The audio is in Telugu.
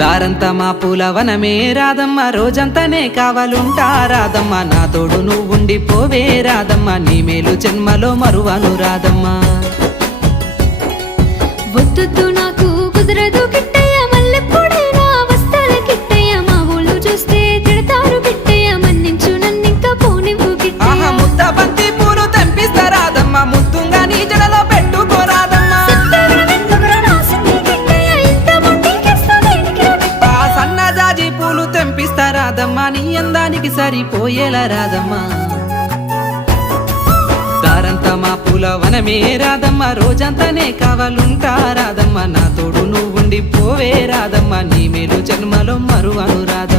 దారంతా మా పూలవనమే రాదమ్మ, రోజంతానే కావాలుంటా రాదమ్మ, నా తోడు నువ్వుండిపోవే రాదమ్మ, నీ మేలు జన్మలో మరువను రాదమ్మ. వద్దు నాకు కుదరదు కిట్టయ్య, మల్లెప్పుడైనా వస్తాల కిట్టయ్య, మా ఊళ్ళు చూస్తే తిడతారు కిట్టయ్య, మన్నించు నన్నింకా పోనివ్వు కిట్టయ్య. ఆహా ముద్ద బంతి పూలు తెంపిస్తా రాదమ్మ, ముద్దుంగా నీ జడలో పెట్టుకోరాదమ్మ. సన్నజాజి పూలు తెంపిస్తా రాదమ్మ, నీ అందానికి సరిపోయేలా రాదమ్మ. దారంతా మా పూలవనమే రాదమ్మ, రోజంతానే కావాలుంటా రాదమ్మ, నా తోడు నువ్వుండిపోవే రాదమ్మ, నీ మేలు జన్మలో మరువను రాదమ్మ.